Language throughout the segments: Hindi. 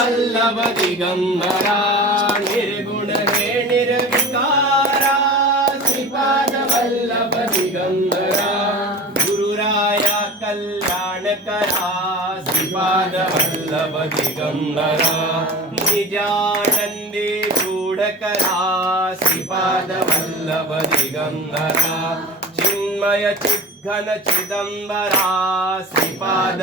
वल्लभ दिगंबरा निर्गुण हे निर्विकारा श्रीपाद वल्लभ दिगंबरा गुरुराया कल्याण करा श्रीपाद वल्लभ दिगंबरा निजानंदी रूढ करा श्रीपाद वल्लभ दिगंबरा चिन्मय चिद्घन चिदंबरा श्रीपाद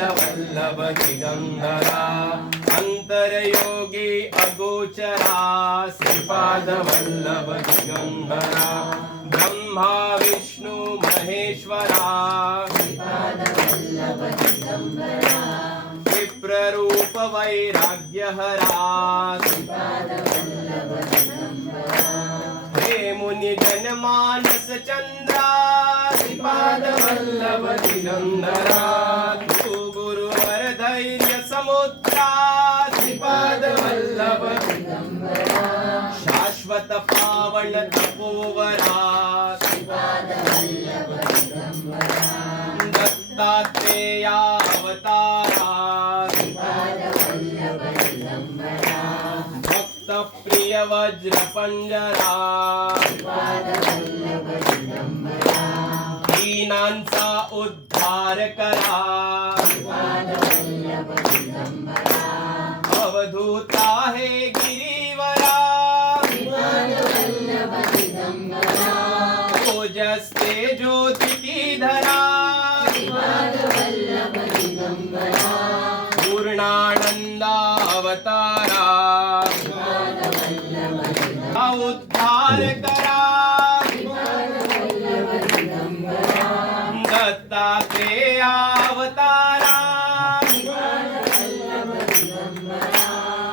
दिगंबरा अंतरयोगी अगोचरा श्रीपाद वल्लभ दिगंबरा ब्रह्मा विष्णु महेश्वरा। विप्ररूप वैराग्यहरा। हे मुनि जन मानस चंद्रा श्रीपाद वल्लभ दिगंबरा तू गुरुवर धैर्य समुद्रा। श्रीपाद वल्लभ शाश्वत पावन तपोवरा दत्तात्रेया अवतारा भक्त प्रिय वज्र पंजरा दीनांचा उद्धार करा. अवधूता हे ज्योती धरा पूर्णानंदावतारा। उद्धार करा। दत्तात्रेय अवतारा।